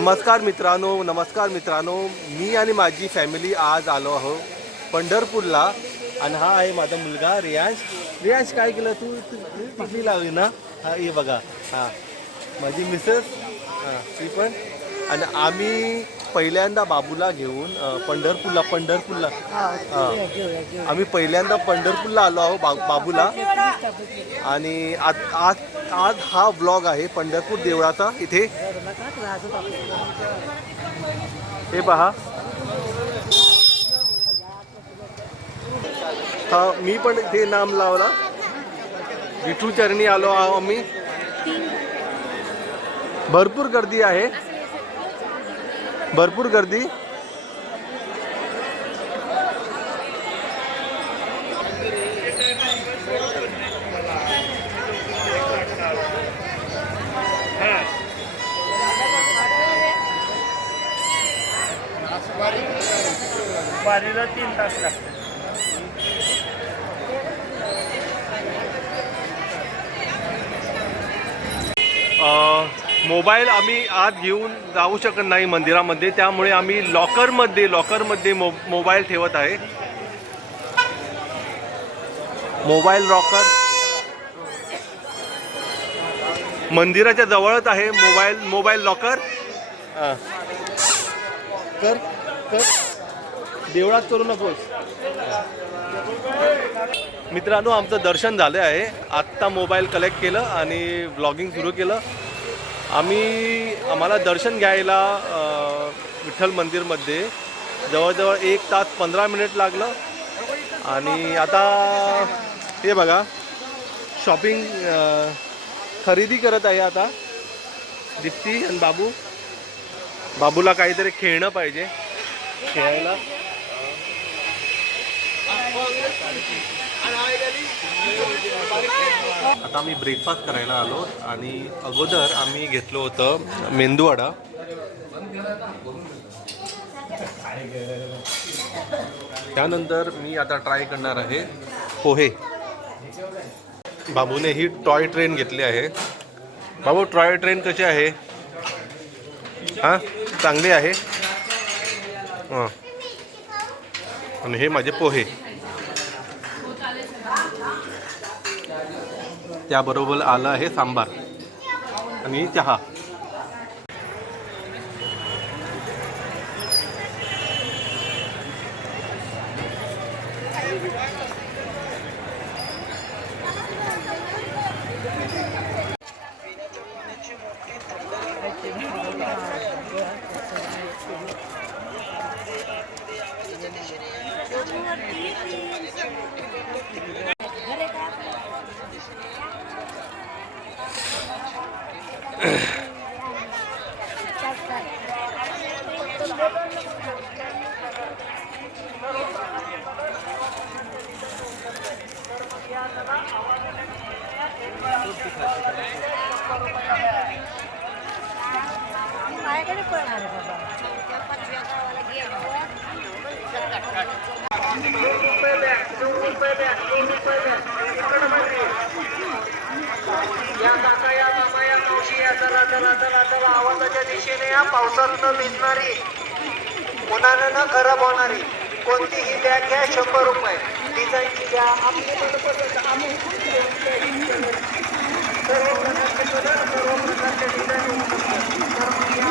नमस्कार मित्रांनो, मी आणि माझी फॅमिली आज आलो आहो पंढरपूरला. आणि हा आहे माझा मुलगा रियांश. काय केलं तू टिकली लावली ना? हा हे बघा, हा माझी मिसेस, हां ती पण. आणि आम्ही पहिल्यांदा बाबूला घेऊन पंढरपूरला आम्ही पहिल्यांदा पंढरपूरला आलो आहो बाबूला. आणि आज हा व्लॉग आहे पंढरपूर देवळाचा. इथे हे पहा, हा मी पण इथे नाम लावला. विठू चरणी आलो आहो आम्ही. भरपूर गर्दी आहे, भरपूर गर्दी. वारीला 3 तास लागतात. मोबाईल आम्ही आत घेऊन जाऊ शकत नाही मंदिरामध्ये, त्यामुळे आम्ही लॉकरमध्ये मोबाईल ठेवत आहे. मोबाईल लॉकर मंदिराच्या जवळच आहे. मोबाईल लॉकर कर देवळात करू नकोस. मित्रांनो, आमचं दर्शन झालं आहे. आत्ता मोबाईल कलेक्ट केलं आणि व्लॉगिंग सुरू केलं. आम्हाला दर्शन घ्यायला विठ्ठल मंदिरमध्ये जवळजवळ 1 तास 15 मिनिट लागलं. आणि आता हे बघा, शॉपिंग खरेदी करत आहे आता दीप्ती आणि बाबूला काहीतरी खेळणं पाहिजे खेळायला. आता आम्ही ब्रेकफास्ट करायला आलो आणि अगोदर आम्ही घेतलं होतं मेंदूवडा. त्यानंतर मी आता ट्राय करणार आहे पोहे. बाबूने ही टॉय ट्रेन घेतली आहे. बाबू, टॉय ट्रेन कशी आहे? हां, चांगली आहे. हां, आणि हे माझे पोहे. त्याबरोबर आलं आहे सांबार आणि चहा. या काका, या मामा, या मावशी, या चला आवाजाच्या दिशेने या. पावसात न भिजणारी, उन्हानं न खराब होणारी कोणतीही बॅग घ्या. 100 रुपये. डिझाईनची घ्या, आपली मनपसंत आम्ही सर्व प्रकारचे कलर, सर्व प्रकारचे डिझाईन उपलब्ध.